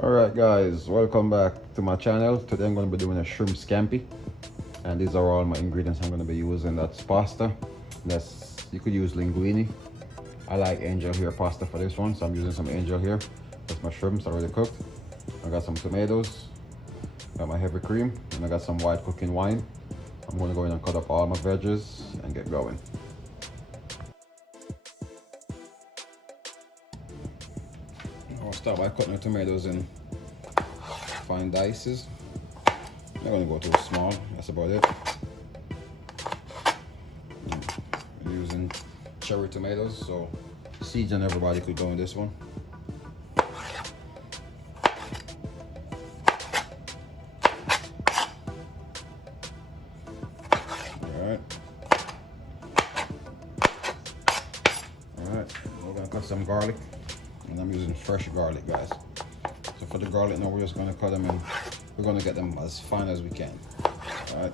Alright guys, welcome back to my channel. Today I'm going to be doing a shrimp scampi, and these are all my ingredients I'm going to be using. That's pasta. You could use linguine. I like angel hair pasta for this one, so I'm using some angel hair. That's my shrimps already cooked. I got some tomatoes, got my heavy cream, and I got some white cooking wine. I'm going to go in and cut up all my veggies and get going. I'll start by cutting the tomatoes in fine dices. I'm not going to go too small, that's about it. I'm using cherry tomatoes, so seeds and everybody could go in this one. Alright, we're going to cut some garlic, and I'm using fresh garlic, guys. So for the garlic now, we're just going to cut them in. We're going to get them as fine as we can. Alright.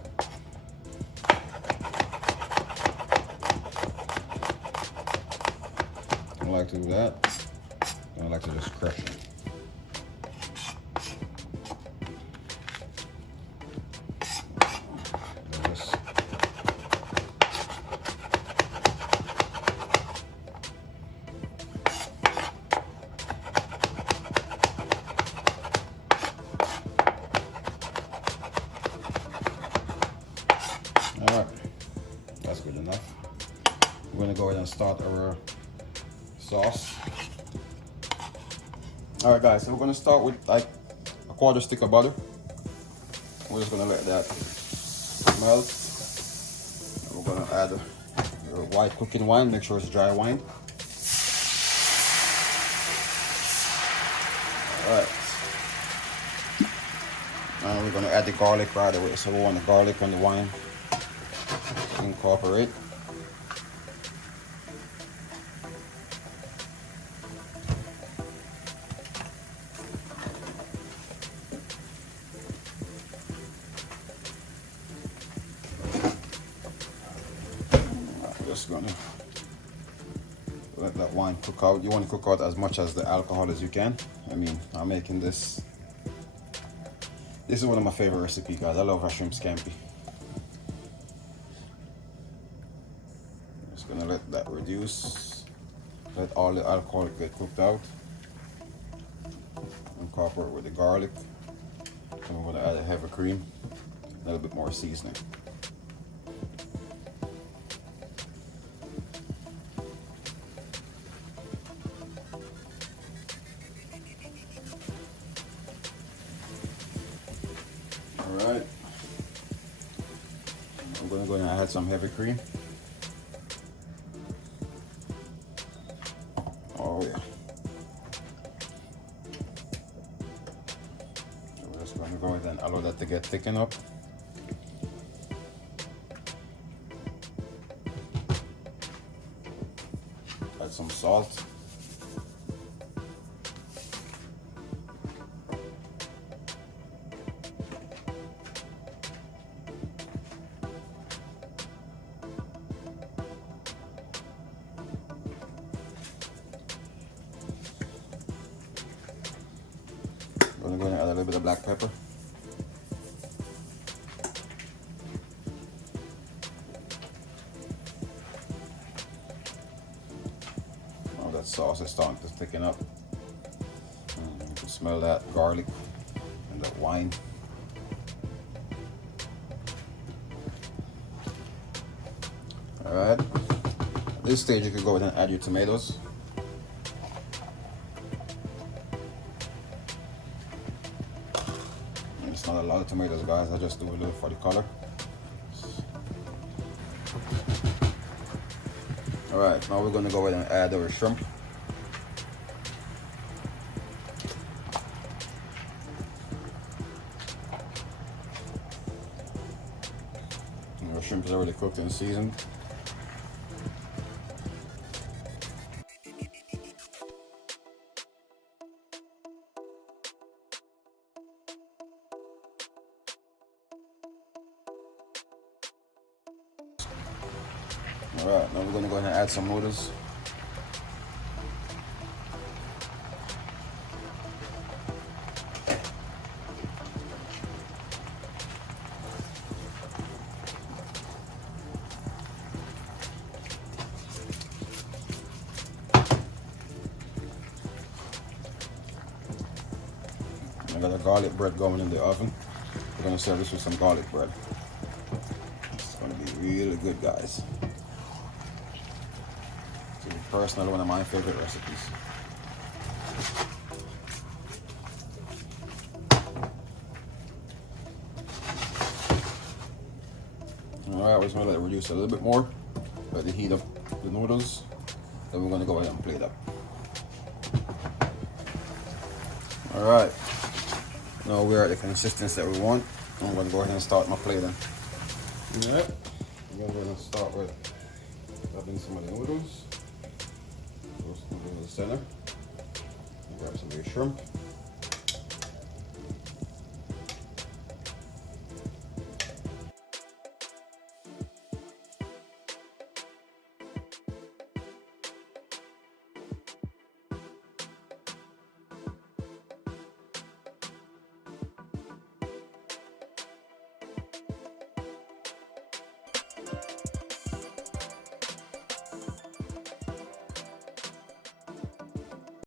I don't like to do that. I like to just crush them. Alright, that's good enough. We're going to go ahead and start our sauce. Alright guys, so we're going to start with like a quarter stick of butter. We're just going to let that melt. We're going to add your white cooking wine, make sure it's dry wine. Alright. Now we're going to add the garlic right away. So we want the garlic and the wine to incorporate. Just gonna let that wine cook out. You want to cook out as much as the alcohol as you can. I mean, I'm making this. This is one of my favorite recipes, guys. I love our shrimp scampi. Just gonna let that reduce. Let all the alcohol get cooked out. Incorporate with the garlic. And we're gonna add a heavy cream, a little bit more seasoning. Alright, I'm going to go and add some heavy cream. Oh yeah. So we're just going to go ahead and allow that to get thickened up. Add some salt. I'm going to add a little bit of black pepper. Now that sauce is starting to thicken up. You can smell that garlic and that wine. Alright, at this stage you can go ahead and add your tomatoes. It's not a lot of tomatoes, guys. I just do a little for the color. Alright, now we're going to go ahead and add our shrimp. Our shrimp is already cooked and seasoned. Alright, now we're going to go ahead and add some noodles. the garlic bread going in the oven. We're gonna serve this with some garlic bread. It's gonna be really good, guys. It's personally one of my favorite recipes. Alright, we're just gonna let it reduce a little bit more. Let it heat up the noodles. Then we're gonna go ahead and plate up. Alright. Now we're at the consistency that we want. I'm gonna go ahead and start my plating. Alright. I'm gonna go ahead and start with rubbing some of the noodles. Those noodles in the center. Grab some of your shrimp.